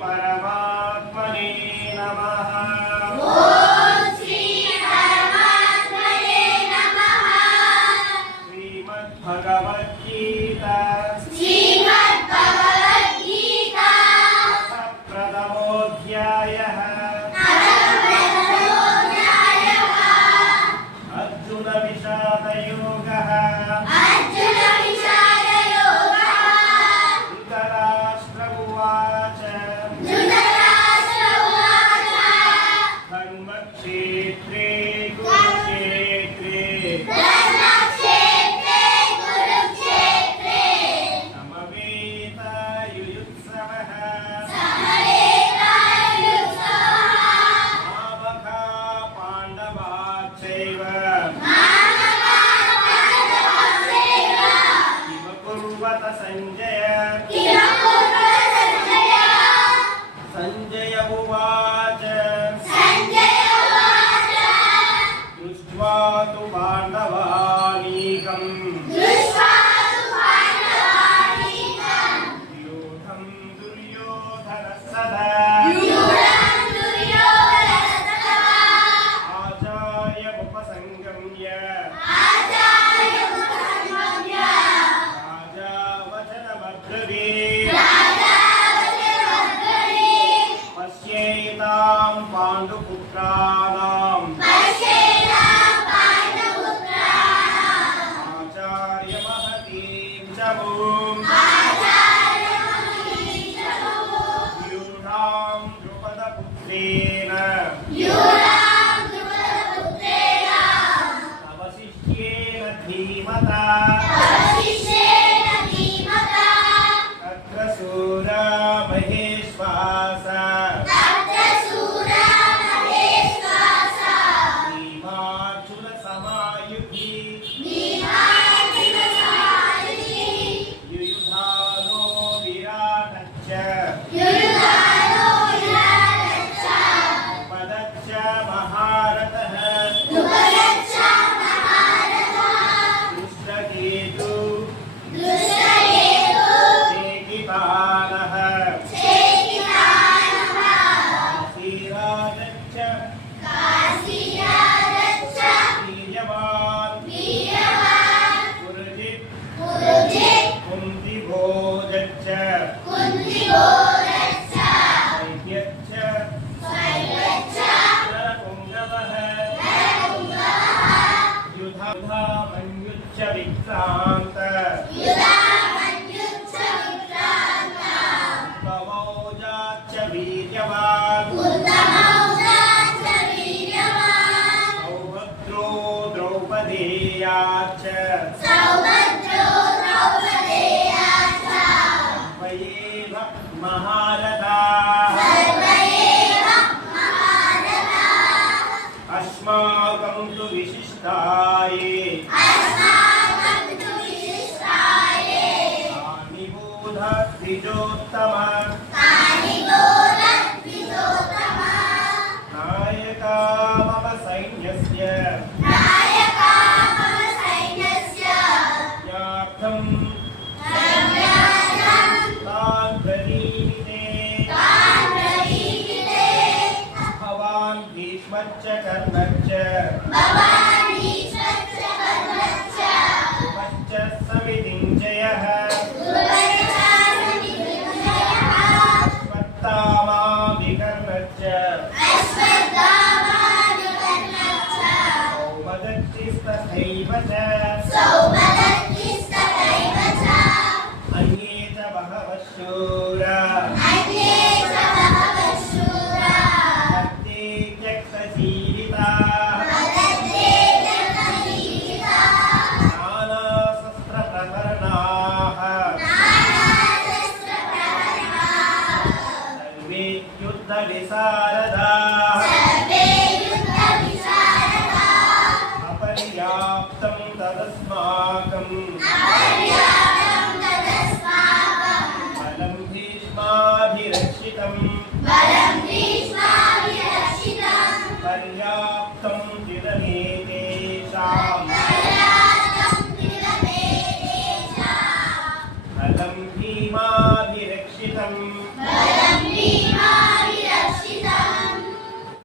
परमात्मने नमः। ओम श्री परमात्मने नमः। श्रीमद्भगवद्गीता श्रीमद्भगवद्गीता प्रथमोऽध्यायः। अर्जुन विषादयोगः। धृतराष्ट्र उवाच धर्मक्षेत्रे कुरुक्षेत्रे समवेतायुयुत्सवः। मामका पाण्डवाश्चैव किम कुर्वत संजय। संजय उवाच दृष्ट्वा तु पाण्डवानीकम् व्यूढं दुर्योधनस्तदा आचार्यमुपसंगम्य राजा वचनमब्रवीत् पश्येतां पाण्डुपुत्राणाम् आचार्यमहतीं च मूम् व्यूढां द्रुपदपुत्रेण तव शिष्येन धीमता तत्र शूरा महेश्वास भीमार्जुनसमायुधि युयुधानो विराटश्च पदच्च महारथः दुष्टकेतु काशीराजच्च वीर्यवान् पुरुजित् कुन्तिभोजच्च वैद्यच्च नरपुङ्गवः युधामन्युच्च विक्रान्त उत्तमौजाच्च वीर्यवान् सौभद्रो द्रौपदेयाश्च सर्वैव महारथाः अस्माकं तु विशिष्टाये तानि बोध द्विजोत्तम नायका मम सैन्यस्य ज्ञातं तान् प्रदीयते भवान् भीष्मश्च कर्णश्च उपश्च समितिञ्जयः अश्वत्थामा विकर्णश्च सौमदत्तिस्तथैव च अन्ये च बहवः शूरा हस्ते त्यक्तजीविताः नानाशस्त्रप्रहरणाः सर्वे युद्धविशारदाः अपर्याप्तं तदस्माकं बलं भीष्माभिरक्षितं पर्याप्तं तिलमेतेषाम् बलं भीमाभिरक्षितं भीमा